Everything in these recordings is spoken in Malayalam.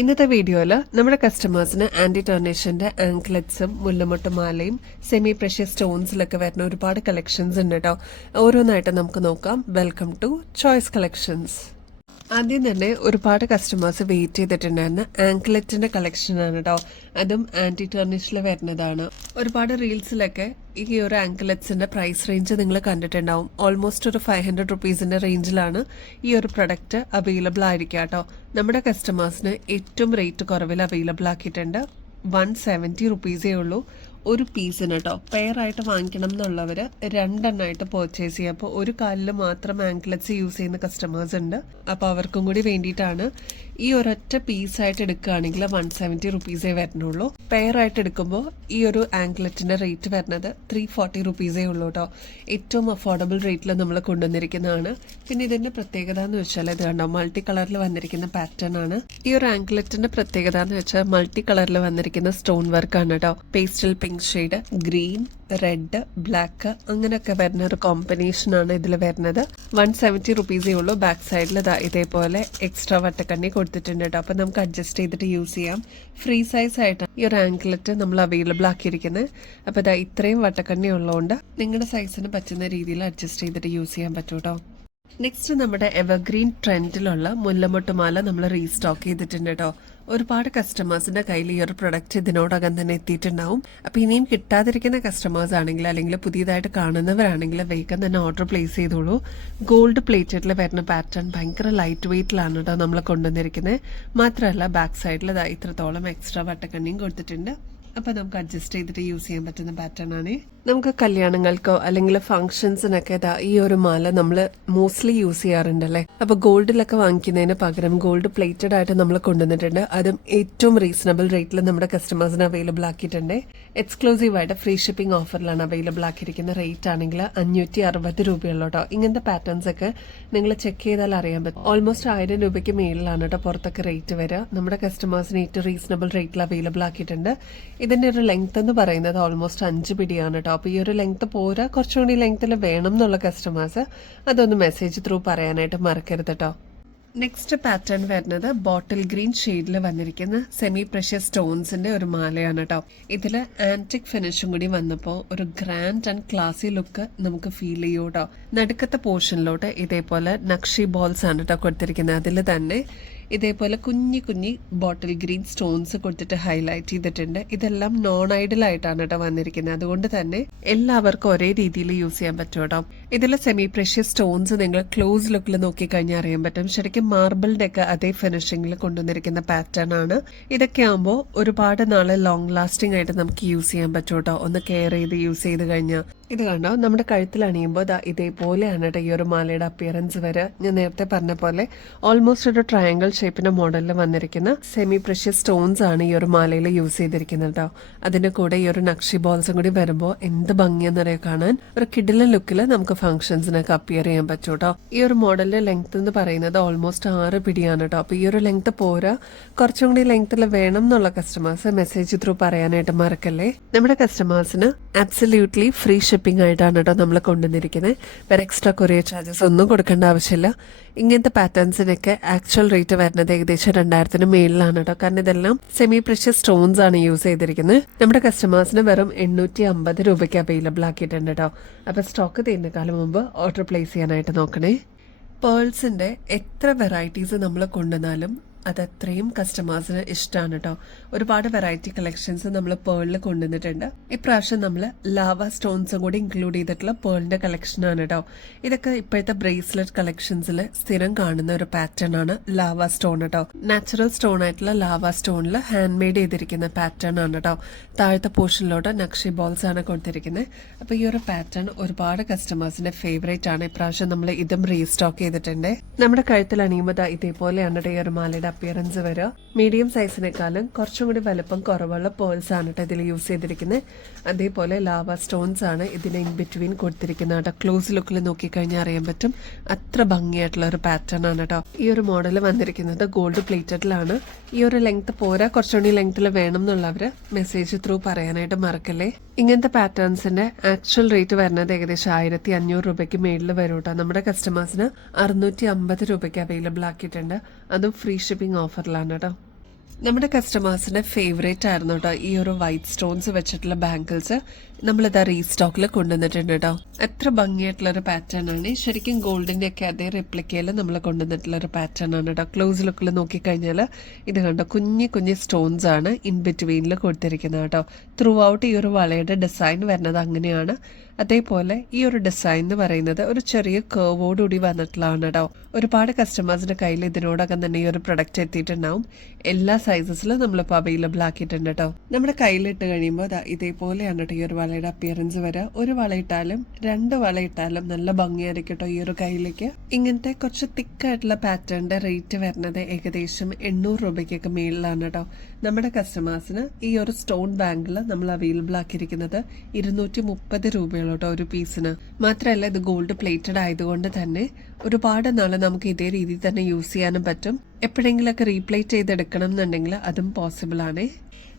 ഇന്നത്തെ വീഡിയോയിൽ നമ്മുടെ കസ്റ്റമേഴ്സിന് ആന്റി ടർണിഷിന്റെ ആങ്ക്ലെറ്റ്സും മുല്ലമൊട്ടുമാലയും സെമി പ്രഷ്യസ് സ്റ്റോൺസിലൊക്കെ വരുന്ന ഒരുപാട് കളക്ഷൻസ് ഉണ്ട് കേട്ടോ. ഓരോന്നായിട്ട് നമുക്ക് നോക്കാം. Welcome to choice collections. ആദ്യം തന്നെ ഒരുപാട് കസ്റ്റമേഴ്സ് വെയിറ്റ് ചെയ്തിട്ടുണ്ടായിരുന്ന ആങ്ക്ലെറ്റിന്റെ കളക്ഷനാണ് കേട്ടോ. അതും ആന്റി ടർണിഷിൽ വരുന്നതാണ്. ഒരുപാട് റീൽസിലൊക്കെ ഈ ഒരു ആങ്ക്ലെറ്റ്സിന്റെ പ്രൈസ് റേഞ്ച് നിങ്ങൾ കണ്ടിട്ടുണ്ടാവും. ഓൾമോസ്റ്റ് ഒരു 500 റുപ്പീസിന്റെ റേഞ്ചിലാണ് ഈ ഒരു പ്രൊഡക്റ്റ് അവൈലബിൾ ആയിരിക്കുക കേട്ടോ. നമ്മുടെ കസ്റ്റമേഴ്സിന് ഏറ്റവും റേറ്റ് കുറവിൽ അവൈലബിൾ ആക്കിയിട്ടുണ്ട്. 170 റുപ്പീസേ ഉള്ളൂ ഒരു പീസിന് കേട്ടോ. പെയർ ആയിട്ട് വാങ്ങിക്കണം എന്നുള്ളവർ രണ്ടെണ്ണമായിട്ട് പർച്ചേസ് ചെയ്യുക. അപ്പോൾ ഒരു കാലിൽ മാത്രം ആങ്ക്ലെറ്റ്സ് യൂസ് ചെയ്യുന്ന കസ്റ്റമേഴ്സ് ഉണ്ട്. അപ്പോൾ അവർക്കും കൂടി വേണ്ടിയിട്ടാണ്. ഈ ഒരൊറ്റ പീസായിട്ട് എടുക്കുകയാണെങ്കിൽ 170 റുപ്പീസേ വരുന്നുള്ളൂ. പെയർ ആയിട്ട് എടുക്കുമ്പോൾ ഈ ഒരു ആങ്ക്ലെറ്റിന്റെ റേറ്റ് വരുന്നത് 340 റുപ്പീസേ ഉള്ളൂ കേട്ടോ. ഏറ്റവും അഫോർഡബിൾ റേറ്റിൽ നമ്മൾ കൊണ്ടുവന്നിരിക്കുന്നതാണ്. പിന്നെ ഇതിന്റെ പ്രത്യേകത എന്ന് വെച്ചാൽ ഇത് കണ്ടോ, മൾട്ടി കളറിൽ വന്നിരിക്കുന്ന പാറ്റേൺ ആണ്. ഈ ഒരു ആങ്ക്ലെറ്റിന്റെ പ്രത്യേകത എന്ന് വെച്ചാൽ മൾട്ടി കളറിൽ വന്നിരിക്കുന്ന സ്റ്റോൺ വർക്ക് ആണ് കേട്ടോ. Pastel pink shade, green, red, black അങ്ങനെയൊക്കെ വരുന്ന ഒരു കോമ്പിനേഷൻ ആണ് ഇതിൽ വരുന്നത്. 170 റുപ്പീസേ ഉള്ളൂ. ബാക്ക് സൈഡിൽ ഇതേപോലെ എക്സ്ട്രാ വട്ടക്കണ്ണി കൊടുത്തിട്ടുണ്ട് കേട്ടോ. അപ്പൊ നമുക്ക് അഡ്ജസ്റ്റ് ചെയ്തിട്ട് യൂസ് ചെയ്യാം. ഫ്രീ സൈസ് ആയിട്ടാണ് ഈ ഒരു ആങ്ക്ലെറ്റ് നമ്മൾ അവൈലബിൾ ആക്കിയിരിക്കുന്നത്. അപ്പൊ ഇത്രയും വട്ടക്കണ്ണി ഉള്ളതുകൊണ്ട് നിങ്ങളുടെ സൈസിന് പറ്റുന്ന രീതിയിൽ അഡ്ജസ്റ്റ് ചെയ്തിട്ട് യൂസ് ചെയ്യാൻ പറ്റും കേട്ടോ. നെക്സ്റ്റ് നമ്മുടെ എവർഗ്രീൻ ട്രെൻഡിലുള്ള മുല്ലമൊട്ടുമാല നമ്മൾ റീസ്റ്റോക്ക് ചെയ്തിട്ടുണ്ട് കേട്ടോ. ഒരുപാട് കസ്റ്റമേഴ്സിന്റെ കയ്യിൽ ഈ ഒരു പ്രൊഡക്റ്റ് ഇതിനോടകം തന്നെ എത്തിയിട്ടുണ്ടാവും. അപ്പൊ ഇനിയും കിട്ടാതിരിക്കുന്ന കസ്റ്റമേഴ്സ് ആണെങ്കിൽ അല്ലെങ്കിൽ പുതിയതായിട്ട് കാണുന്നവരാണെങ്കിൽ വേഗം തന്നെ ഓർഡർ പ്ലേസ് ചെയ്തോളൂ. ഗോൾഡ് പ്ലേറ്റഡിൽ വരുന്ന പാറ്റേൺ ഭയങ്കര ലൈറ്റ് വെയിറ്റിലാണ് കേട്ടോ നമ്മൾ കൊണ്ടുവന്നിരിക്കുന്നത്. മാത്രമല്ല ബാക്ക് സൈഡിൽ ഇത്രത്തോളം എക്സ്ട്രാ വട്ടക്കണ്ണിയും കൊടുത്തിട്ടുണ്ട്. അപ്പൊ നമുക്ക് അഡ്ജസ്റ്റ് ചെയ്തിട്ട് യൂസ് ചെയ്യാൻ പറ്റുന്ന പാറ്റേൺ ആണ്. നമുക്ക് കല്യാണങ്ങൾക്കോ അല്ലെങ്കിൽ ഫംഗ്ഷൻസിനൊക്കെ ഈ ഒരു മാല നമ്മൾ മോസ്റ്റ്ലി യൂസ് ചെയ്യാറുണ്ടല്ലേ. അപ്പൊ ഗോൾഡിലൊക്കെ വാങ്ങിക്കുന്നതിന് പകരം ഗോൾഡ് പ്ലേറ്റഡ് ആയിട്ട് നമ്മൾ കൊണ്ടുവന്നിട്ടുണ്ട്. അതും ഏറ്റവും റീസണബിൾ റേറ്റിൽ നമ്മുടെ കസ്റ്റമേഴ്സിന് അവൈലബിൾ ആക്കിയിട്ടുണ്ട്. എക്സ്ക്ലൂസീവ് ആയിട്ട് ഫ്രീ ഷിപ്പിംഗ് ഓഫറിലാണ് അവൈലബിൾ ആക്കിയിരിക്കുന്ന. റേറ്റ് ആണെങ്കിൽ 560 രൂപയുള്ളൂ കേട്ടോ. ഇങ്ങനത്തെ പാറ്റേൺസ് ഒക്കെ നിങ്ങൾ ചെക്ക് ചെയ്താൽ അറിയാൻ പറ്റും. ഓൾമോസ്റ്റ് 1000 രൂപയ്ക്ക് മേളിലാണ് കേട്ടോ പുറത്തൊക്കെ റേറ്റ് വരിക. നമ്മുടെ കസ്റ്റമേഴ്സിന് ഏറ്റവും റീസണബിൾ റേറ്റിൽ അവൈലബിൾ ആക്കിയിട്ടുണ്ട്. ഇതിന്റെ ഒരു ലെങ്ത് എന്ന് പറയുന്നത് ഓൾമോസ്റ്റ് 5 പിടിയാണ് കേട്ടോ. അപ്പൊ ഈ ഒരു ലെങ്ത് പോരാ, കുറച്ചുകൂടി ലെങ്ത്തിൽ വേണം എന്നുള്ള കസ്റ്റമേഴ്സ് അതൊന്ന് മെസ്സേജ് ത്രൂ പറയാനായിട്ട് മറക്കരുത് കേട്ടോ. നെക്സ്റ്റ് പാറ്റേൺ വരുന്നത് ബോട്ടിൽ ഗ്രീൻ ഷെയ്ഡിൽ വന്നിരിക്കുന്ന സെമി പ്രഷ്യസ് സ്റ്റോൺസിന്റെ ഒരു മാലയാണ് കേട്ടോ. ഇതില് ആന്റിക് ഫിനിഷും കൂടി വന്നപ്പോൾ ഒരു ഗ്രാൻഡ് ആൻഡ് ക്ലാസി ലുക്ക് നമുക്ക് ഫീൽ ചെയ്യൂ കേട്ടോ. നടുക്കത്തെ പോർഷനിലോട്ട് ഇതേപോലെ നക്ഷി ബോൾസ് ആണ് കേട്ടോ കൊടുത്തിരിക്കുന്നത്. അതിൽ തന്നെ ഇതേപോലെ കുഞ്ഞി കുഞ്ഞി ബോട്ടിൽ ഗ്രീൻ സ്റ്റോൺസ് കൊടുത്തിട്ട് ഹൈലൈറ്റ് ചെയ്തിട്ടുണ്ട്. ഇതെല്ലാം നോൺ ഐഡൽ ആയിട്ടാണ് കേട്ടോ വന്നിരിക്കുന്നത്. അതുകൊണ്ട് തന്നെ എല്ലാവർക്കും ഒരേ രീതിയിൽ യൂസ് ചെയ്യാൻ പറ്റും കേട്ടോ. ഇതിൽ സെമി പ്രഷ്യസ് സ്റ്റോൺസ് നിങ്ങൾ ക്ലോസ് ലുക്കിൽ നോക്കിക്കഴിഞ്ഞാൽ അറിയാൻ പറ്റും. ശരിക്കും മാർബിളിന്റെ ഒക്കെ അതേ ഫിനിഷിംഗിൽ കൊണ്ടുവന്നിരിക്കുന്ന പാറ്റേൺ ആണ്. ഇതൊക്കെ ആകുമ്പോൾ ഒരുപാട് നാളെ ലോങ് ലാസ്റ്റിംഗ് ആയിട്ട് നമുക്ക് യൂസ് ചെയ്യാൻ പറ്റും കേട്ടോ. ഒന്ന് കെയർ ചെയ്ത് യൂസ് ചെയ്ത് കഴിഞ്ഞാൽ. ഇത് കണ്ടോ, നമ്മുടെ കഴുത്തിൽ അണിയുമ്പോൾ ഇതേപോലെയാണ് കേട്ടോ ഈ ഒരു മാലയുടെ അപ്പിയറൻസ് വരെ. ഞാൻ നേരത്തെ പറഞ്ഞ പോലെ ഓൾമോസ്റ്റ് ഒരു ട്രയാങ്കിൾ ഷേപ്പിന്റെ മോഡലിൽ വന്നിരിക്കുന്ന സെമി പ്രഷ്യസ് സ്റ്റോൺസ് ആണ് ഈ ഒരു മാലയിൽ യൂസ് ചെയ്തിരിക്കുന്നത് കേട്ടോ. അതിന്റെ കൂടെ ഈ ഒരു നക്ഷി ബോൾസും കൂടി വരുമ്പോൾ എന്ത് ഭംഗിയെന്നറിയാൻ കാണാൻ ഒരു കിഡിലൻ ലുക്കിൽ നമുക്ക് ഫംഗ്ഷൻസിനൊക്കെ അപ്പിയർ ചെയ്യാൻ പറ്റും കേട്ടോ. ഈ ഒരു മോഡലിന്റെ ലെങ്ത് എന്ന് പറയുന്നത് ഓൾമോസ്റ്റ് 6 പിടിയാണ് കേട്ടോ. അപ്പൊ ഈ ഒരു ലെങ്ത് പോരാ, കുറച്ചും കൂടി ലെങ്ത്തിൽ വേണം എന്നുള്ള കസ്റ്റമേഴ്സ് മെസ്സേജ് ത്രൂ പറയാനായിട്ട് മറക്കല്ലേ. നമ്മുടെ കസ്റ്റമേഴ്സിന് അബ്സല്യൂട്ട്ലി ഫ്രീ ഷിപ്പിംഗ് ആയിട്ടാണ് കേട്ടോ നമ്മൾ കൊണ്ടുവന്നിരിക്കുന്നത്. വേറെ എക്സ്ട്രാ കൊറിയർ ചാർജസ് ഒന്നും കൊടുക്കേണ്ട ആവശ്യമില്ല. ഇങ്ങനത്തെ പാറ്റേൺസിനൊക്കെ ആക്ച്വൽ റേറ്റ് വരുന്നത് ഏകദേശം 2000-ന് മേളിലാണ് കേട്ടോ. കാരണം ഇതെല്ലാം സെമി പ്രഷ്യസ് സ്റ്റോൺസ് ആണ് യൂസ് ചെയ്തിരിക്കുന്നത്. നമ്മുടെ കസ്റ്റമേഴ്സിന് വെറും 850 രൂപയ്ക്ക് അവൈലബിൾ ആക്കിയിട്ടുണ്ട് കേട്ടോ. അപ്പൊ സ്റ്റോക്ക് തീരുന്നേക്കാളും മുമ്പ് ഓർഡർ പ്ലേസ് ചെയ്യാനായിട്ട് നോക്കണേ. പേൾസിന്റെ എത്ര വെറൈറ്റീസ് നമ്മൾ കൊണ്ടുവന്നാലും അതത്രയും കസ്റ്റമേഴ്സിന് ഇഷ്ടമാണ് കേട്ടോ. ഒരുപാട് വെറൈറ്റി കളക്ഷൻസ് നമ്മൾ പേളിൽ കൊണ്ടുവന്നിട്ടുണ്ട്. ഇപ്രാവശ്യം നമ്മൾ ലാവ സ്റ്റോൺസും കൂടി ഇൻക്ലൂഡ് ചെയ്തിട്ടുള്ള പേളിന്റെ കളക്ഷൻ ആണ് കേട്ടോ. ഇതൊക്കെ ഇപ്പോഴത്തെ ബ്രേസ്ലെറ്റ് കളക്ഷൻസിൽ സ്ഥിരം കാണുന്ന ഒരു പാറ്റേൺ ആണ് ലാവ സ്റ്റോൺ കേട്ടോ. നാച്ചുറൽ സ്റ്റോൺ ആയിട്ടുള്ള ലാവ സ്റ്റോണിൽ ഹാൻഡ് മെയ്ഡ് ചെയ്തിരിക്കുന്ന പാറ്റേൺ ആണ് കേട്ടോ. താഴത്തെ പോർഷനിലോട്ട് നക്ഷി ബോൾസ് ആണ് കൊടുത്തിരിക്കുന്നത്. അപ്പൊ ഈ ഒരു പാറ്റേൺ ഒരുപാട് കസ്റ്റമേഴ്സിന്റെ ഫേവറേറ്റ് ആണ്. ഇപ്രാവശ്യം നമ്മൾ ഇതും റീസ്റ്റോക്ക് ചെയ്തിട്ടുണ്ട്. നമ്മുടെ കഴുത്തിൽ അണിയുമ്പോൾ ഇതേപോലെയാണ് ഈ ഒരു മാലയുടെ അപ്പിയറൻസ് വരിക. മീഡിയം സൈസിനേക്കാളും കുറച്ചും കൂടി വലുപ്പം കുറവുള്ള പേൾസ് ആണ് കേട്ടോ ഇതിൽ യൂസ് ചെയ്തിരിക്കുന്നത്. അതേപോലെ ലാവ സ്റ്റോൺസ് ആണ് ഇതിന് ഇൻ ബിറ്റ്വീൻ കൊടുത്തിരിക്കുന്നത് കേട്ടോ. ക്ലോസ് ലുക്കിൽ നോക്കിക്കഴിഞ്ഞാൽ അറിയാൻ പറ്റും അത്ര ഭംഗിയായിട്ടുള്ള ഒരു പാറ്റേൺ ആണ് കേട്ടോ. ഈ ഒരു മോഡൽ വന്നിരിക്കുന്നത് ഗോൾഡ് പ്ലേറ്റഡിലാണ്. ഈ ഒരു ലെങ്ത് പോരാ, കുറച്ചുകൂടി ലെങ്ത്തിൽ വേണം എന്നുള്ളവര് മെസ്സേജ് ത്രൂ പറയാനായിട്ട് മറക്കല്ലേ. ഇങ്ങനത്തെ പാറ്റേൺസിന്റെ ആക്ച്വൽ റേറ്റ് വരുന്നത് ഏകദേശം 1500 രൂപയ്ക്ക് മേളിൽ വരും കേട്ടോ. നമ്മുടെ കസ്റ്റമേഴ്സിന് 650 രൂപയ്ക്ക് അവൈലബിൾ ആക്കിയിട്ടുണ്ട്. അതും ഫ്രീ ഷിപ്പിംഗ് ഓഫറിലാണ് കേട്ടോ. നമ്മുടെ കസ്റ്റമേഴ്സിന്റെ ഫേവറേറ്റ് ആയിരുന്നു കേട്ടോ ഈ ഒരു വൈറ്റ് സ്റ്റോൺസ് വെച്ചിട്ടുള്ള ബാംഗിൾസ്. നമ്മളിതാ റീസ്റ്റോക്കിൽ കൊണ്ടുവന്നിട്ടുണ്ട് കേട്ടോ. എത്ര ഭംഗിയായിട്ടുള്ള ഒരു പാറ്റേൺ ആണ്. ശരിക്കും ഗോൾഡിന്റെ ഒക്കെ അതേ റിപ്ലിക്കയിൽ നമ്മൾ കൊണ്ടുവന്നിട്ടുള്ള ഒരു പാറ്റേൺ ആണ് കേട്ടോ. ക്ലോസ് ലുക്കിൽ നോക്കിക്കഴിഞ്ഞാൽ ഇത് കണ്ടോ, കുഞ്ഞു കുഞ്ഞു സ്റ്റോൺസ് ആണ് ഇൻ ബിറ്റ്വീനിൽ കൊടുത്തിരിക്കുന്നത് കേട്ടോ. ത്രൂ ഔട്ട് ഈ ഒരു വളയുടെ ഡിസൈൻ വരുന്നത് അങ്ങനെയാണ്. അതേപോലെ ഈ ഒരു ഡിസൈൻ എന്ന് പറയുന്നത് ഒരു ചെറിയ കേർവോടുകൂടി വന്നിട്ടുള്ളതാണ് കേട്ടോ. ഒരുപാട് കസ്റ്റമേഴ്സിന്റെ കയ്യിൽ ഇതിനോടകം തന്നെ ഈ ഒരു പ്രൊഡക്റ്റ് എത്തിയിട്ടുണ്ടാവും. എല്ലാ സൈസസിലും നമ്മളിപ്പോൾ അവൈലബിൾ ആക്കിയിട്ടുണ്ട് കേട്ടോ. നമ്മുടെ കയ്യിലിട്ട് കഴിയുമ്പോൾ ഇതേപോലെയാണ് കേട്ടോ ഈ ഒരു വളയുടെ അപ്പിയറൻസ് വരിക. ഒരു വളയിട്ടാലും രണ്ട് വളയിട്ടാലും നല്ല ഭംഗിയായിരിക്കും കേട്ടോ ഈ ഒരു കയ്യിലേക്ക്. ഇങ്ങനത്തെ കുറച്ച് തിക്കായിട്ടുള്ള പാറ്റേണിന്റെ റേറ്റ് വരുന്നത് ഏകദേശം 800 രൂപയ്ക്കൊക്കെ മേളിലാണ് കേട്ടോ. നമ്മുടെ കസ്റ്റമേഴ്സിന് ഈ ഒരു സ്റ്റോൺ ബാങ്കിൾ നമ്മൾ അവൈലബിൾ ആക്കിയിരിക്കുന്നത് 230 രൂപയുള്ളൂ കേട്ടോ ഒരു പീസിന്. മാത്രമല്ല ഇത് ഗോൾഡ് പ്ലേറ്റഡ് ആയതുകൊണ്ട് തന്നെ ഒരുപാട് നാളെ നമുക്ക് ഇതേ രീതിയിൽ തന്നെ യൂസ് ചെയ്യാനും പറ്റും. എപ്പോഴെങ്കിലൊക്കെ റീപ്ലേറ്റ് ചെയ്തെടുക്കണം എന്നുണ്ടെങ്കിൽ അതും പോസിബിൾ ആണ്.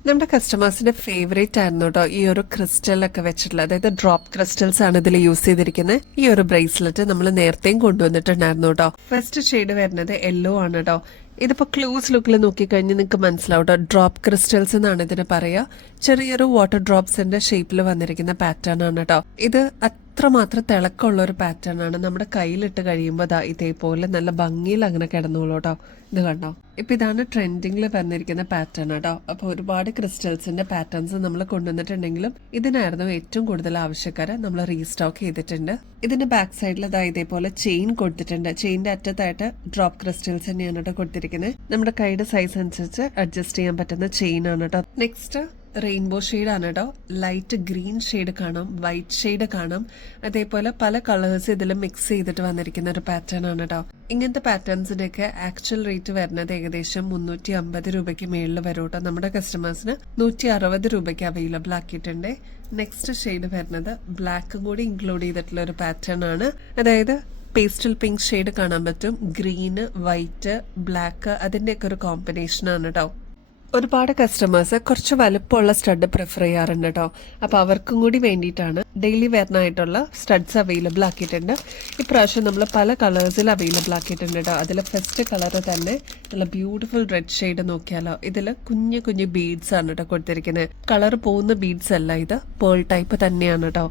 നമ്മുടെ കസ്റ്റമേഴ്സിന്റെ ഫേവറേറ്റ് ആയിരുന്നു കേട്ടോ ഈ ഒരു ക്രിസ്റ്റലൊക്കെ വെച്ചിട്ടുള്ള, അതായത് ഡ്രോപ്പ് ക്രിസ്റ്റൽസ് ആണ് ഇതിൽ യൂസ് ചെയ്തിരിക്കുന്നത്. ഈ ഒരു ബ്രേസ്ലെറ്റ് നമ്മൾ നേരത്തെയും കൊണ്ടുവന്നിട്ടുണ്ടായിരുന്നു കേട്ടോ. ഫസ്റ്റ് ഷെയ്ഡ് വരുന്നത് യെല്ലോ ആണ് കേട്ടോ. ഇതിപ്പോ ക്ലോസ് ലുക്കിൽ നോക്കിക്കഴിഞ്ഞാൽ നിങ്ങൾക്ക് മനസ്സിലാവും കേട്ടോ. ഡ്രോപ്പ് ക്രിസ്റ്റൽസ് എന്നാണ് ഇതിന് പറയാ. ചെറിയൊരു വാട്ടർ ഡ്രോപ്സിന്റെ ഷേപ്പിൽ വന്നിരിക്കുന്ന പാറ്റേൺ ആണ് കേട്ടോ. ഇത് അത്രമാത്രം തിളക്കമുള്ള ഒരു പാറ്റേൺ ആണ്. നമ്മുടെ കയ്യിലിട്ട് കഴിയുമ്പോൾ ഇതേപോലെ നല്ല ഭംഗിയിൽ അങ്ങനെ കിടന്നോളൂ കേട്ടോ. ഇത് കണ്ടോ, ഇപ്പൊ ഇതാണ് ട്രെൻഡിങ്ങിൽ വന്നിരിക്കുന്ന പാറ്റേൺ കേട്ടോ. അപ്പൊ ഒരുപാട് ക്രിസ്റ്റൽസിന്റെ പാറ്റേൺസ് നമ്മൾ കൊണ്ടുവന്നിട്ടുണ്ടെങ്കിലും ഇതിനായിരുന്നു ഏറ്റവും കൂടുതൽ ആവശ്യക്കാര്. നമ്മൾ റീസ്റ്റോക്ക് ചെയ്തിട്ടുണ്ട്. ഇതിന്റെ ബാക്ക് സൈഡിൽ ഇതേപോലെ ചെയിൻ കൊടുത്തിട്ടുണ്ട്. ചെയിന്റെ അറ്റത്തായിട്ട് ഡ്രോപ്പ് ക്രിസ്റ്റൽസ് തന്നെയാണ് കേട്ടോ കൊടുത്തിരിക്കുന്നത്. നമ്മുടെ കൈയുടെ സൈസ് അനുസരിച്ച് അഡ്ജസ്റ്റ് ചെയ്യാൻ പറ്റുന്ന ചെയിൻ ആണ് കേട്ടോ. നെക്സ്റ്റ് റെയിൻബോ ഷെയ്ഡ് ആണ് കേട്ടോ. ലൈറ്റ് ഗ്രീൻ ഷെയ്ഡ് കാണാം, വൈറ്റ് ഷെയ്ഡ് കാണാം. അതേപോലെ പല കളേഴ്സ് ഇതിൽ മിക്സ് ചെയ്തിട്ട് വന്നിരിക്കുന്ന ഒരു പാറ്റേൺ ആണ് കേട്ടോ. ഇങ്ങനത്തെ പാറ്റേൺസിന്റെയൊക്കെ ആക്ച്വൽ റേറ്റ് വരുന്നത് ഏകദേശം 350 രൂപയ്ക്ക് മേളിൽ വരും കേട്ടോ. നമ്മുടെ കസ്റ്റമേഴ്സിന് 160 രൂപയ്ക്ക് അവൈലബിൾ ആക്കിയിട്ടുണ്ട്. നെക്സ്റ്റ് ഷെയ്ഡ് വരുന്നത് ബ്ലാക്കും കൂടി ഇൻക്ലൂഡ് ചെയ്തിട്ടുള്ള ഒരു പാറ്റേൺ ആണ്. അതായത് പേസ്റ്റൽ പിങ്ക് ഷെയ്ഡ് കാണാൻ പറ്റും, ഗ്രീന്, വൈറ്റ്, ബ്ലാക്ക്, അതിന്റെയൊക്കെ ഒരു കോമ്പിനേഷൻ ആണ് കേട്ടോ. ഒരുപാട് കസ്റ്റമേഴ്സ് കുറച്ച് വലുപ്പമുള്ള സ്റ്റഡ് പ്രിഫർ ചെയ്യാറുണ്ട് കേട്ടോ. അപ്പോൾ അവർക്കും കൂടി വേണ്ടിയിട്ടാണ് ഡെയിലി വെയറിനായിട്ടുള്ള സ്റ്റഡ്സ് അവൈലബിൾ ആക്കിയിട്ടുണ്ട്. ഇപ്രാവശ്യം നമ്മൾ പല കളേഴ്സിൽ അവൈലബിൾ ആക്കിയിട്ടുണ്ട് കേട്ടോ. അതിൽ ഫസ്റ്റ് കളർ തന്നെ നല്ല ബ്യൂട്ടിഫുൾ റെഡ് ഷെയ്ഡ് നോക്കിയാലോ. ഇതിൽ കുഞ്ഞു കുഞ്ഞു ബീഡ്സ് ആണ് കേട്ടോ കൊടുത്തിരിക്കുന്നത്. കളർ പോകുന്ന ബീഡ്സ് അല്ല, ഇത് പേൾ ടൈപ്പ് തന്നെയാണ് കേട്ടോ.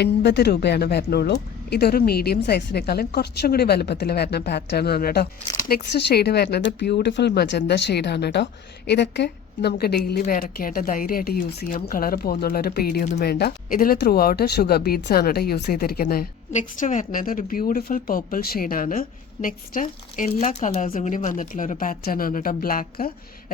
80 രൂപയാണ് വരുന്നുള്ളൂ. ഇതൊരു മീഡിയം സൈസിനേക്കാളും കുറച്ചും കൂടി വലുപ്പത്തിൽ വരുന്ന പാറ്റേൺ ആണ് കേട്ടോ. നെക്സ്റ്റ് ഷെയ്ഡ് വരുന്നത് ബ്യൂട്ടിഫുൾ മജന്ത ഷെയ്ഡാണ് കേട്ടോ. ഇതൊക്കെ നമുക്ക് ഡെയിലി വെയറൊക്കെ ആയിട്ട് ധൈര്യമായിട്ട് യൂസ് ചെയ്യാം. കളർ പോകുന്നുള്ള ഒരു പേടിയൊന്നും വേണ്ട. ഇതിൽ ത്രൂ ഔട്ട് ഷുഗർ ബീഡ്സ് ആണ് കേട്ടോ യൂസ് ചെയ്തിരിക്കുന്നത്. നെക്സ്റ്റ് വരുന്നത് ഒരു ബ്യൂട്ടിഫുൾ പർപ്പിൾ ഷെയ്ഡാണ്. നെക്സ്റ്റ് എല്ലാ കളേഴ്സും കൂടി വന്നിട്ടുള്ള ഒരു പാറ്റേൺ ആണ് കേട്ടോ. ബ്ലാക്ക്,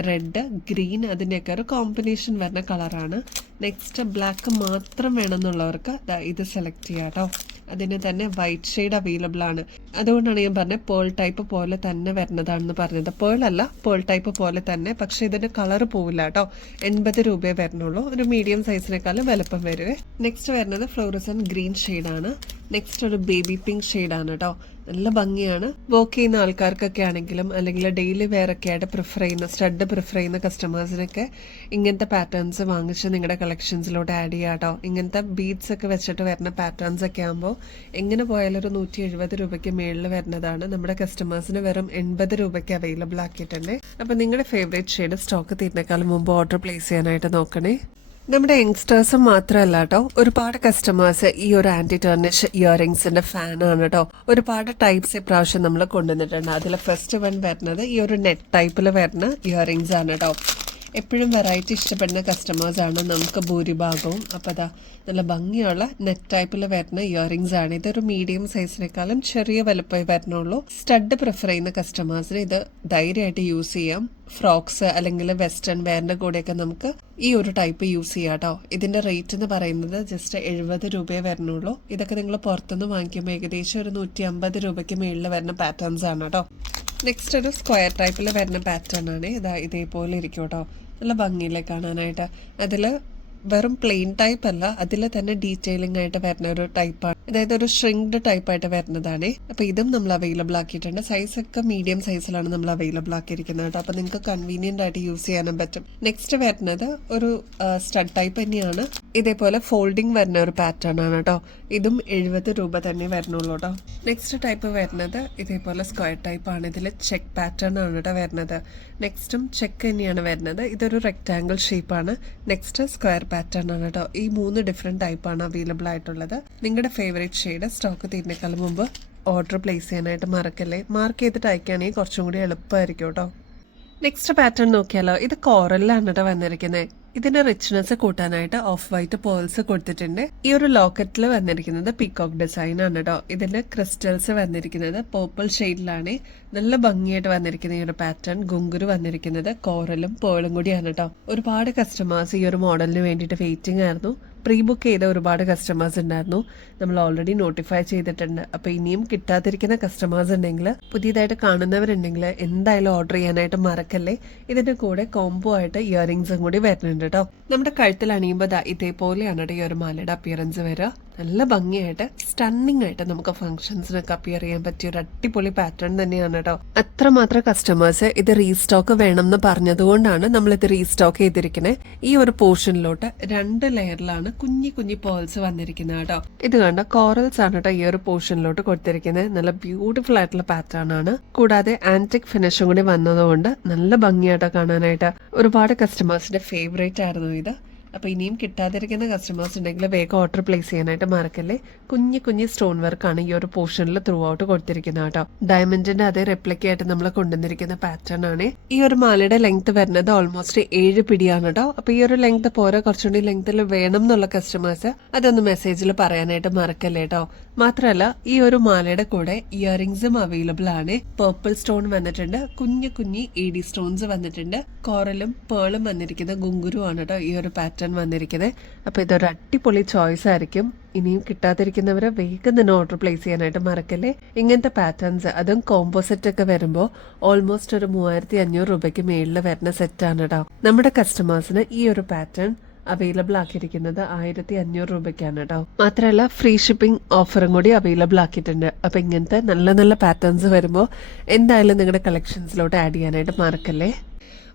റെഡ്, ഗ്രീൻ, അതിൻ്റെയൊക്കെ ഒരു കോമ്പിനേഷൻ വരുന്ന കളറാണ്. നെക്സ്റ്റ് ബ്ലാക്ക് മാത്രം വേണമെന്നുള്ളവർക്ക് ഇത് സെലക്ട് ചെയ്യാം കേട്ടോ. അതിന് തന്നെ വൈറ്റ് ഷെയ്ഡ് അവൈലബിൾ ആണ്. അതുകൊണ്ടാണ് ഞാൻ പറഞ്ഞത് പേൾ ടൈപ്പ് പോലെ തന്നെ വരുന്നതാണെന്ന് പറഞ്ഞത്. പേൾ അല്ല, പേൾ ടൈപ്പ് പോലെ തന്നെ, പക്ഷെ ഇതിന്റെ കളർ പോവില്ല കേട്ടോ. 80 രൂപയെ വരുന്നുള്ളൂ. ഒരു മീഡിയം സൈസിനേക്കാളും വലുപ്പം വരുവേ. നെക്സ്റ്റ് വരുന്നത് ഫ്ലോറസന്റ് ഗ്രീൻ ഷെയ്ഡാണ്. നെക്സ്റ്റ് ഒരു ബേബി പിങ്ക് ഷെയ്ഡാണ് കേട്ടോ. നല്ല ഭംഗിയാണ്. വർക്ക് ചെയ്യുന്ന ആൾക്കാർക്കൊക്കെ ആണെങ്കിലും അല്ലെങ്കിൽ ഡെയിലി വെയർ ഒക്കെ ആയിട്ട് പ്രിഫർ ചെയ്യുന്ന സ്റ്റഡ് പ്രിഫർ ചെയ്യുന്ന കസ്റ്റമേഴ്സിനൊക്കെ ഇങ്ങനത്തെ പാറ്റേൺസ് വാങ്ങിച്ച് നിങ്ങളുടെ കളക്ഷൻസിലോട്ട് ആഡ് ചെയ്യാം കേട്ടോ. ഇങ്ങനത്തെ ബീഡ്സ് ഒക്കെ വെച്ചിട്ട് വരുന്ന പാറ്റേൺസ് ഒക്കെ ആകുമ്പോൾ എങ്ങനെ പോയാലും ഒരു 170 രൂപയ്ക്ക് മേളിൽ വരുന്നതാണ്. നമ്മുടെ കസ്റ്റമേഴ്സിന് വെറും 80 രൂപയ്ക്ക് അവൈലബിൾ ആക്കിയിട്ടുണ്ട്. അപ്പം നിങ്ങളുടെ ഫേവറേറ്റ് ഷെയ്ഡ് സ്റ്റോക്ക് തീരുന്നേക്കാളും മുമ്പ് ഓർഡർ പ്ലേസ് ചെയ്യാനായിട്ട് നോക്കണേ. നമ്മുടെ യങ്സ്റ്റേഴ്സ് മാത്രമല്ല കേട്ടോ, ഒരുപാട് കസ്റ്റമേഴ്സ് ഈ ഒരു ആന്റി ടർണിഷ് ഇയറിംഗ്സിന്റെ ഫാനാണ് കേട്ടോ. ഒരുപാട് ടൈപ്സ് ഇപ്രാവശ്യം നമ്മൾ കൊണ്ടുവന്നിട്ടുണ്ട്. അതിൽ ഫസ്റ്റ് വൺ വരുന്നത് ഈ ഒരു നെറ്റ് ടൈപ്പിൽ വരുന്ന ഇയറിംഗ്സ് ആണ് കേട്ടോ. എപ്പോഴും വെറൈറ്റി ഇഷ്ടപ്പെടുന്ന കസ്റ്റമേഴ്സാണ് നമുക്ക് ഭൂരിഭാഗവും. അപ്പോൾ അതാ നല്ല ഭംഗിയുള്ള നെറ്റ് ടൈപ്പിൽ വരുന്ന ഇയറിംഗ്സ് ആണ്. ഇതൊരു മീഡിയം സൈസിനേക്കാളും ചെറിയ വലുപ്പമേ വരുന്നുള്ളൂ. സ്റ്റഡ് പ്രിഫർ ചെയ്യുന്ന കസ്റ്റമേഴ്സിന് ഇത് ധൈര്യമായിട്ട് യൂസ് ചെയ്യാം. ഫ്രോക്സ് അല്ലെങ്കിൽ വെസ്റ്റേൺ വെയറിന്റെ കൂടെയൊക്കെ നമുക്ക് ഈ ഒരു ടൈപ്പ് യൂസ് ചെയ്യാം കേട്ടോ. ഇതിന്റെ റേറ്റ് എന്ന് പറയുന്നത് ജസ്റ്റ് 70 രൂപയെ വരുന്നുള്ളൂ. ഇതൊക്കെ നിങ്ങൾ പുറത്തുനിന്ന് വാങ്ങിക്കുമ്പോൾ ഏകദേശം ഒരു 150 രൂപയ്ക്ക് മേളിൽ വരുന്ന പാറ്റേൺസ് ആണ് കേട്ടോ. നെക്സ്റ്റ് ഒരു സ്ക്വയർ ടൈപ്പിൽ വരുന്ന പാറ്റേൺ ആണ്. ഇതേപോലെ ഇരിക്കും കേട്ടോ. നല്ല ഭംഗിയില്ലേ കാണാനായിട്ട്. അതിൽ വെറും പ്ലെയിൻ ടൈപ്പ് അല്ല, അതിൽ തന്നെ ഡീറ്റെയിലിംഗ് ആയിട്ട് വരുന്ന ഒരു ടൈപ്പാണ്. അതായത് ഒരു ഷ്രിങ്ക്ഡ് ടൈപ്പായിട്ട് വരുന്നതാണ്. അപ്പൊ ഇതും നമ്മൾ അവൈലബിൾ ആക്കിയിട്ടുണ്ട്. സൈസ് ഒക്കെ മീഡിയം സൈസിലാണ് നമ്മൾ അവൈലബിൾ ആക്കിയിരിക്കുന്നത് കേട്ടോ. അപ്പൊ നിങ്ങൾക്ക് കൺവീനിയന്റ് ആയിട്ട് യൂസ് ചെയ്യാനും പറ്റും. നെക്സ്റ്റ് വരുന്നത് ഒരു സ്റ്റഡ് ടൈപ്പ് തന്നെയാണ്. ഇതേപോലെ ഫോൾഡിംഗ് വരുന്ന ഒരു പാറ്റേൺ ആണ് കേട്ടോ. ഇതും 70 രൂപ തന്നെ വരുന്നുള്ളൂ കേട്ടോ. നെക്സ്റ്റ് ടൈപ്പ് വരുന്നത് ഇതേപോലെ സ്ക്വയർ ടൈപ്പ് ആണ്. ഇതിൽ ചെക്ക് പാറ്റേൺ ആണ് കേട്ടോ വരുന്നത്. നെക്സ്റ്റും ചെക്ക് തന്നെയാണ് വരുന്നത്. ഇതൊരു റെക്ടാങ്കിൾ ഷേപ്പാണ്. നെക്സ്റ്റ് സ്ക്വയർ പാറ്റേൺ ആണ് കേട്ടോ. ഈ 3 ഡിഫറെന്റ് ടൈപ്പാണ് അവൈലബിൾ ആയിട്ടുള്ളത്. നിങ്ങളുടെ ഫേവറേറ്റ് ഷെയ്ഡ് സ്റ്റോക്ക് തീരുന്നേക്കാൾ മുമ്പ് ഓർഡർ പ്ലേസ് ചെയ്യാനായിട്ട് മറക്കല്ലേ. മാർക്ക് ചെയ്തിട്ട് അയക്കുകയാണെങ്കിൽ കുറച്ചും കൂടി എളുപ്പമായിരിക്കും കേട്ടോ. നെക്സ്റ്റ് പാറ്റേൺ നോക്കിയാലോ. ഇത് കോറലിലാണ് കേട്ടോ വന്നിരിക്കുന്നത്. ഇതിന്റെ റിച്ച്നെസ് കൂട്ടാനായിട്ട് ഓഫ് വൈറ്റ് പേൾസ് കൊടുത്തിട്ടുണ്ട്. ഈ ഒരു ലോക്കറ്റിൽ വന്നിരിക്കുന്നത് പീകോക്ക് ഡിസൈൻ ആണ് കേട്ടോ. ഇതിൽ ക്രിസ്റ്റൽസ് വന്നിരിക്കുന്നത് പേർപ്പിൾ ഷെയ്ഡിലാണ്. നല്ല ഭംഗിയായിട്ട് വന്നിരിക്കുന്ന ഈ ഒരു പാറ്റേൺ. ഗുങ്കുരു വന്നിരിക്കുന്നത് കോറലും പേളും കൂടിയാണ് കേട്ടോ. ഒരുപാട് കസ്റ്റമേഴ്സ് ഈ ഒരു മോഡലിന് വേണ്ടിയിട്ട് വെയിറ്റിംഗ് ആയിരുന്നു. പ്രീ ബുക്ക് ചെയ്ത ഒരുപാട് കസ്റ്റമേഴ്സ് ഉണ്ടായിരുന്നു. നമ്മൾ ഓൾറെഡി നോട്ടിഫൈ ചെയ്തിട്ടുണ്ട്. അപ്പൊ ഇനിയും കിട്ടാതിരിക്കുന്ന കസ്റ്റമേഴ്സ് ഉണ്ടെങ്കിൽ, പുതിയതായിട്ട് കാണുന്നവരുണ്ടെങ്കിൽ എന്തായാലും ഓർഡർ ചെയ്യാനായിട്ട് മറക്കല്ലേ. ഇതിന്റെ കൂടെ കോംബോ ആയിട്ട് ഇയറിംഗ്സും കൂടി വരുന്നുണ്ട് കേട്ടോ. നമ്മുടെ കഴുത്തിൽ അണിയുമ്പോൾ ഇതേപോലെയാണ് ഈ ഒരു മാലയുടെ അപ്പിയറൻസ് വരിക. നല്ല ഭംഗിയായിട്ട് സ്റ്റണ്ണിങ് ആയിട്ട് നമുക്ക് ഫംഗ്ഷൻസിനൊക്കെ അപ്പിയർ ചെയ്യാൻ പറ്റിയ ഒരു അടിപൊളി പാറ്റേൺ തന്നെയാണ് കേട്ടോ. അത്രമാത്രം കസ്റ്റമേഴ്സ് ഇത് റീസ്റ്റോക്ക് വേണം എന്ന് പറഞ്ഞതുകൊണ്ടാണ് നമ്മൾ ഇത് റീസ്റ്റോക്ക് ചെയ്തിരിക്കുന്നത്. ഈ ഒരു പോർഷനിലോട്ട് 2 ലെയറിലാണ് കുഞ്ഞി കുഞ്ഞി പേൾസ് വന്നിരിക്കുന്നത് കേട്ടോ. ഇത് കണ്ട കോറൽസ് ആണ് കേട്ടോ ഈ ഒരു പോർഷനിലോട്ട് കൊടുത്തിരിക്കുന്നത്. നല്ല ബ്യൂട്ടിഫുൾ ആയിട്ടുള്ള പാറ്റേൺ ആണ്. കൂടാതെ ആന്റിക് ഫിനിഷും കൂടി വന്നതുകൊണ്ട് നല്ല ഭംഗിയായിട്ടോ കാണാനായിട്ട്. ഒരുപാട് കസ്റ്റമേഴ്സിന്റെ ഫേവറേറ്റ് ആയിരുന്നു ഇത്. അപ്പൊ ഇനിയും കിട്ടാതിരിക്കുന്ന കസ്റ്റമേഴ്സ് ഉണ്ടെങ്കിൽ വേഗം ഓർഡർ പ്ലേസ് ചെയ്യാനായിട്ട് മറക്കല്ലേ. കുഞ്ഞു കുഞ്ഞു സ്റ്റോൺ വർക്കാണ് ഈ ഒരു പോർഷനിൽ ത്രൂ ഔട്ട് കൊടുത്തിരിക്കുന്നത് കേട്ടോ. ഡയമണ്ടിന്റെ അതേ റെപ്ലിക്ക ആയിട്ട് നമ്മൾ കൊണ്ടുവന്നിരിക്കുന്ന പാറ്റേൺ ആണ്. ഈ ഒരു മാലയുടെ ലെങ്ത് വരുന്നത് ഓൾമോസ്റ്റ് 7 പിടിയാണ് കേട്ടോ. അപ്പൊ ഈ ഒരു ലെങ്ത് പോരാ, കുറച്ചുകൂടി ലെങ്ത്തിൽ വേണം എന്നുള്ള കസ്റ്റമേഴ്സ് അതൊന്ന് മെസ്സേജിൽ പറയാനായിട്ട് മറക്കല്ലേ കേട്ടോ. മാത്രമല്ല ഈ ഒരു മാലയുടെ കൂടെ ഇയറിംഗ്സും അവൈലബിൾ ആണ്. പേർപ്പിൾ സ്റ്റോൺ വന്നിട്ടുണ്ട്, കുഞ്ഞു കുഞ്ഞി AD സ്റ്റോൺസ് വന്നിട്ടുണ്ട്, കോറലും പേളും വന്നിരിക്കുന്ന ഗുങ്കുരു ആണ് കേട്ടോ ഈ ഒരു പാറ്റേൺ വന്നിരിക്കുന്നത്. അപ്പൊ ഇതൊരു അടിപൊളി ചോയ്സ് ആയിരിക്കും. ഇനിയും കിട്ടാതിരിക്കുന്നവരെ വേഗം തന്നെ ഓർഡർ പ്ലേസ് ചെയ്യാനായിട്ട് മറക്കല്ലേ. ഇങ്ങനത്തെ പാറ്റേൺസ് അതും കോമ്പോസെറ്റ് ഒക്കെ വരുമ്പോൾ ഓൾമോസ്റ്റ് ഒരു 3500 രൂപയ്ക്ക് മേളിൽ വരുന്ന സെറ്റാണ് കേട്ടോ. നമ്മുടെ കസ്റ്റമേഴ്സിന് ഈ ഒരു പാറ്റേൺ അവൈലബിൾ ആക്കിയിരിക്കുന്നത് 1500 രൂപയ്ക്കാണ് കേട്ടോ. മാത്രമല്ല ഫ്രീ ഷിപ്പിംഗ് ഓഫറും കൂടി അവൈലബിൾ ആക്കിയിട്ടുണ്ട്. അപ്പൊ ഇങ്ങനത്തെ നല്ല നല്ല പാറ്റേൺസ് വരുമ്പോൾ എന്തായാലും നിങ്ങളുടെ കളക്ഷൻസിലോട്ട് ആഡ് ചെയ്യാനായിട്ട് മറക്കല്ലേ.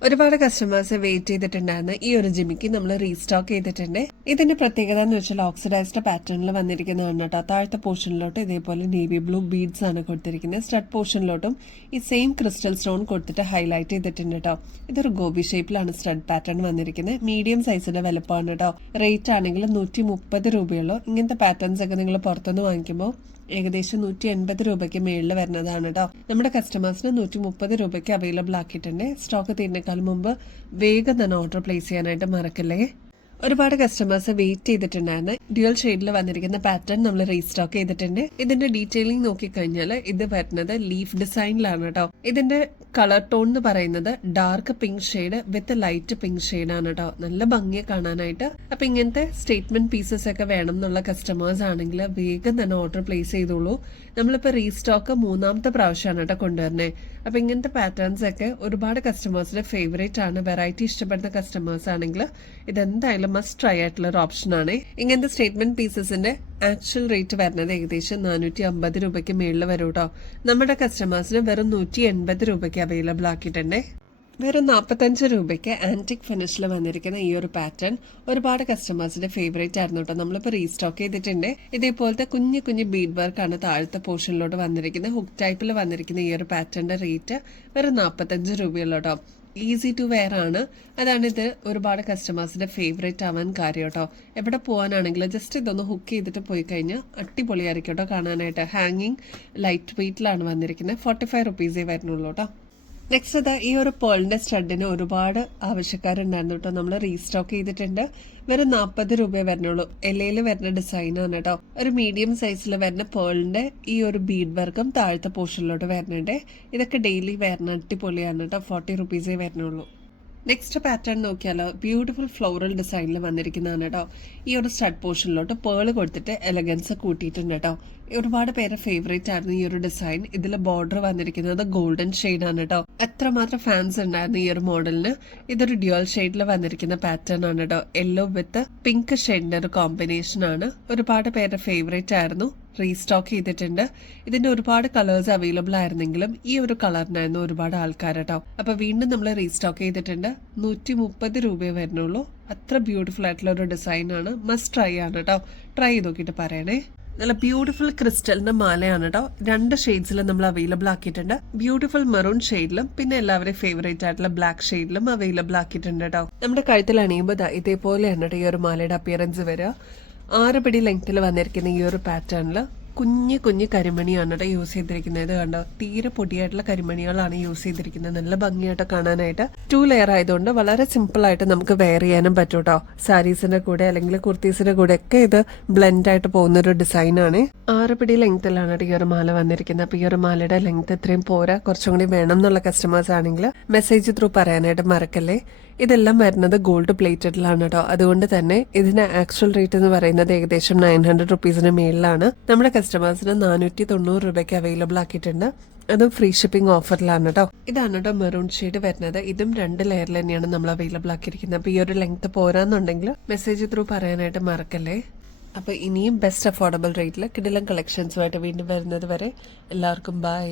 ഒരുപാട് കസ്റ്റമേഴ്സ് വെയിറ്റ് ചെയ്തിട്ടുണ്ടായിരുന്നു. ഈ ഒരു ജിമിക്ക് നമ്മൾ റീസ്റ്റോക്ക് ചെയ്തിട്ടുണ്ട്. ഇതിന്റെ പ്രത്യേകത എന്ന് വെച്ചാൽ ഓക്സിഡൈസ്ഡ് പാറ്റേണിൽ വന്നിരിക്കുന്നതാണ് കേട്ടോ. താഴത്തെ പോർഷനിലോട്ട് ഇതേപോലെ നേവി ബ്ലൂ ബീഡ്സ് ആണ് കൊടുത്തിരിക്കുന്നത്. സ്റ്റഡ് പോർഷനിലോട്ടും ഈ സെയിം ക്രിസ്റ്റൽ സ്റ്റോൺ കൊടുത്തിട്ട് ഹൈലൈറ്റ് ചെയ്തിട്ടുണ്ട് കേട്ടോ. ഇതൊരു ഗോബി ഷേപ്പിലാണ് സ്റ്റഡ് പാറ്റേൺ വന്നിരിക്കുന്നത്. മീഡിയം സൈസിന്റെ വലുപ്പമാണ് കേട്ടോ. റേറ്റ് ആണെങ്കിൽ 130 രൂപയുള്ളൂ. ഇങ്ങനത്തെ പാറ്റേൺസ് ഒക്കെ നിങ്ങൾ പുറത്തുനിന്ന് വാങ്ങിക്കുമ്പോൾ ഏകദേശം 180 രൂപയ്ക്ക് മേളിൽ വരുന്നതാണ് കേട്ടോ. നമ്മുടെ കസ്റ്റമേഴ്സിന് 130 രൂപയ്ക്ക് അവൈലബിൾ ആക്കിയിട്ടുണ്ട്. സ്റ്റോക്ക് തീരുന്നേക്കാൾ മുമ്പ് വേഗം തന്നെ ഓർഡർ പ്ലേസ് ചെയ്യാനായിട്ട് മറക്കല്ലേ. ഒരുപാട് കസ്റ്റമേഴ്സ് വെയിറ്റ് ചെയ്തിട്ടുണ്ടായിരുന്നു. ഡ്യുവൽ ഷെയ്ഡിൽ വന്നിരിക്കുന്ന പാറ്റേൺ നമ്മൾ റീസ്റ്റോക്ക് ചെയ്തിട്ടുണ്ട്. ഇതിന്റെ ഡീറ്റെയിലിംഗ് നോക്കിക്കഴിഞ്ഞാൽ ഇത് വരുന്നത് ലീഫ് ഡിസൈനിലാണ് കേട്ടോ. ഇതിന്റെ കളർ ടോൺ എന്ന് പറയുന്നത് dark pink shade with light pink shade ആണ് കേട്ടോ. നല്ല ഭംഗിയെ കാണാനായിട്ട്. അപ്പൊ ഇങ്ങനത്തെ സ്റ്റേറ്റ്മെന്റ് പീസസ് ഒക്കെ വേണം എന്നുള്ള കസ്റ്റമേഴ്സ് ആണെങ്കിൽ വേഗം തന്നെ ഓർഡർ പ്ലേസ് ചെയ്തോളൂ. നമ്മളിപ്പോ റീസ്റ്റോക്ക് 3ാമത്തെ പ്രാവശ്യമാണ് കേട്ടോ കൊണ്ടുവരുന്നത്. അപ്പൊ ഇങ്ങനത്തെ പാറ്റേൺസ് ഒക്കെ ഒരുപാട് കസ്റ്റമേഴ്സിന്റെ ഫേവറേറ്റ് ആണ്. വെറൈറ്റി ഇഷ്ടപ്പെടുന്ന കസ്റ്റമേഴ്സ് ആണെങ്കിൽ ഇതെന്തായാലും മസ്റ്റ് ട്രൈ ആയിട്ടുള്ള ഒരു ഓപ്ഷൻ ആണ്. ഇങ്ങനത്തെ സ്റ്റേറ്റ്മെന്റ് പീസസിന്റെ ആക്ച്വൽ റേറ്റ് വരുന്നത് ഏകദേശം 450 രൂപയ്ക്ക് മേളിൽ വരും കേട്ടോ. നമ്മുടെ കസ്റ്റമേഴ്സിന് വെറും 180 രൂപയ്ക്ക് അവൈലബിൾ ആക്കിയിട്ടുണ്ട്. വെറും 45 രൂപയ്ക്ക് ആന്റിക് ഫിനിഷിൽ വന്നിരിക്കുന്ന ഈ ഒരു പാറ്റേൺ ഒരുപാട് കസ്റ്റമേഴ്സിന്റെ ഫേവറേറ്റ് ആയിരുന്നു കേട്ടോ. നമ്മളിപ്പോൾ റീസ്റ്റോക്ക് ചെയ്തിട്ടുണ്ട്. ഇതേപോലത്തെ കുഞ്ഞു കുഞ്ഞു ബീഡ് വർക്കാണ് താഴത്തെ പോർഷനിലോട്ട് വന്നിരിക്കുന്നത്. ഹുക്ക് ടൈപ്പിൽ വന്നിരിക്കുന്ന ഈ ഒരു പാറ്റേണിന്റെ റേറ്റ് വെറും 45 രൂപയുള്ളൂ കേട്ടോ. ഈസി ടു വെയർ ആണ്. അതാണ് ഇത് ഒരുപാട് കസ്റ്റമേഴ്സിന്റെ ഫേവറേറ്റ് ആവാൻ കാര്യം കേട്ടോ. എവിടെ പോകാനാണെങ്കിലും ജസ്റ്റ് ഇതൊന്ന് ഹുക്ക് ചെയ്തിട്ട് പോയി കഴിഞ്ഞാൽ അടിപൊളിയായിരിക്കും കേട്ടോ കാണാനായിട്ട്. ഹാങ്ങിങ് ലൈറ്റ് വെയിറ്റിലാണ് വന്നിരിക്കുന്നത്. 45 റുപ്പീസേ വരുന്നുള്ളൂ കേട്ടോ. നെക്സ്റ്റ് ഈ ഒരു പേളിന്റെ സ്റ്റഡിന് ഒരുപാട് ആവശ്യക്കാരുണ്ടായിരുന്നു കേട്ടോ. നമ്മൾ റീസ്റ്റോക്ക് ചെയ്തിട്ടുണ്ട്. വെറും 40 രൂപ വരുന്നുള്ളൂ. എലയിൽ വരുന്ന ഡിസൈനാണ് കേട്ടോ. ഒരു മീഡിയം സൈസിൽ വരുന്ന പേളിന്റെ ഈ ഒരു ബീഡ് വർക്കും താഴത്തെ പോർഷനിലോട്ട് വരുന്നുണ്ട്. ഇതൊക്കെ ഡെയിലി വരുന്ന അടിപൊളിയാണ് കേട്ടോ. 40 റുപ്പീസേ വരുന്നുള്ളൂ. നെക്സ്റ്റ് പാറ്റേൺ നോക്കിയാലോ. ബ്യൂട്ടിഫുൾ ഫ്ലോറൽ ഡിസൈനിൽ വന്നിരിക്കുന്നതാണ് കേട്ടോ. ഈ ഒരു സ്റ്റഡ് പോർഷനിലോട്ട് പേള് കൊടുത്തിട്ട് എലഗൻസ് കൂട്ടിയിട്ടുണ്ട് കേട്ടോ. ഒരുപാട് പേരെ ഫേവറേറ്റ് ആയിരുന്നു ഈ ഒരു ഡിസൈൻ. ഇതിൽ ബോർഡർ വന്നിരിക്കുന്നത് ഗോൾഡൻ ഷെയ്ഡ് ആണ് കേട്ടോ. എത്രമാത്രം ഫാൻസ് ഉണ്ടായിരുന്നു ഈ ഒരു മോഡലിന്. ഇതൊരു ഡ്യുവൽ ഷെയ്ഡിൽ വന്നിരിക്കുന്ന പാറ്റേൺ ആണ് കേട്ടോ. യെല്ലോ വിത്ത് പിങ്ക് ഷെയ്ഡിന്റെ ഒരു കോമ്പിനേഷൻ ആണ്. ഒരുപാട് പേരെ ഫേവറേറ്റ് ആയിരുന്നു. റീസ്റ്റോക്ക് ചെയ്തിട്ടുണ്ട്. ഇതിന്റെ ഒരുപാട് കളേഴ്സ് അവൈലബിൾ ആയിരുന്നെങ്കിലും ഈ ഒരു കളറിനായിരുന്നു ഒരുപാട് ആൾക്കാർ കേട്ടോ. അപ്പൊ വീണ്ടും നമ്മൾ റീസ്റ്റോക്ക് ചെയ്തിട്ടുണ്ട്. 130 രൂപയെ വരുന്നുള്ളൂ. അത്ര ബ്യൂട്ടിഫുൾ ആയിട്ടുള്ള ഒരു ഡിസൈൻ ആണ്. മസ്റ്റ് ട്രൈ ആണ് കേട്ടോ. ട്രൈ ചെയ്ത് നോക്കിയിട്ട് പറയണേ. നല്ല ബ്യൂട്ടിഫുൾ ക്രിസ്റ്റലിന്റെ മാലയാണ് കേട്ടോ. 2 ഷെയ്ഡ്സിലും നമ്മൾ അവൈലബിൾ ആക്കിയിട്ടുണ്ട്. ബ്യൂട്ടിഫുൾ മെറൂൺ ഷെയ്ഡിലും പിന്നെ എല്ലാവരും ഫേവറേറ്റ് ആയിട്ടുള്ള ബ്ലാക്ക് ഷെയ്ഡിലും അവൈലബിൾ ആക്കിയിട്ടുണ്ട് കേട്ടോ. നമ്മുടെ കഴുത്തിൽ അണിയുമ്പോൾ ഇതേപോലെയാണ് കേട്ടോ ഈ ഒരു മാലയുടെ അപ്പിയറൻസ് വരിക. 6 പിടി ലെങ്ത്തിൽ വന്നിരിക്കുന്ന ഈ ഒരു പാറ്റേണിൽ കുഞ്ഞു കുഞ്ഞു കരിമണിയാണ് കേട്ടോ യൂസ് ചെയ്തിരിക്കുന്നത്. കണ്ടോ, തീരെ പൊടിയായിട്ടുള്ള കരിമണികളാണ് യൂസ് ചെയ്തിരിക്കുന്നത്. നല്ല ഭംഗിയായിട്ട് കാണാനായിട്ട് 2 ലെയർ ആയതുകൊണ്ട് വളരെ സിമ്പിൾ ആയിട്ട് നമുക്ക് വെയർ ചെയ്യാനും പറ്റും കേട്ടോ. സാരീസിന്റെ കൂടെ അല്ലെങ്കിൽ കുർത്തീസിന്റെ കൂടെ ഒക്കെ ഇത് ബ്ലെൻഡ് ആയിട്ട് പോകുന്ന ഒരു ഡിസൈനാണ്. 6 പിടി ലെങ്ത്തിലാണ് ഈ ഒരു മാല വന്നിരിക്കുന്നത്. അപ്പൊ ഈ ഒരു മാലയുടെ ലെങ്ത് എത്രയും പോരാ, കുറച്ചും കൂടി വേണം എന്നുള്ള കസ്റ്റമേഴ്സ് ആണെങ്കിൽ മെസ്സേജ് ത്രൂ പറയാനായിട്ട് മറക്കല്ലേ. ഇതെല്ലാം വരുന്നത് ഗോൾഡ് പ്ലേറ്റഡിലാണ് കേട്ടോ. അതുകൊണ്ട് തന്നെ ഇതിന്റെ ആക്ച്വൽ റേറ്റ് എന്ന് പറയുന്നത് ഏകദേശം 900 റുപ്പീസിന് മേളിലാണ്. നമ്മുടെ കസ്റ്റമേഴ്സിന് 490 രൂപയ്ക്ക് അവൈലബിൾ ആക്കിയിട്ടുണ്ട്. അതും ഫ്രീ ഷിപ്പിംഗ് ഓഫറിലാണ് കേട്ടോ. ഇതാണ് കേട്ടോ മെറൂൺ ഷെയ്ഡ് വരുന്നത്. ഇതും 2 ലെയറിൽ തന്നെയാണ് നമ്മൾ അവൈലബിൾ ആക്കിയിരിക്കുന്നത്. അപ്പൊ ഈ ഒരു ലെങ്ത് പോരാന്നുണ്ടെങ്കിൽ മെസ്സേജ് ത്രൂ പറയാനായിട്ട് മറക്കല്ലേ. അപ്പൊ ഇനിയും ബെസ്റ്റ് അഫോർഡബിൾ റേറ്റിൽ കിടിലം കളക്ഷൻസുമായിട്ട് വീണ്ടും വരുന്നത് വരെ എല്ലാവർക്കും ബൈ.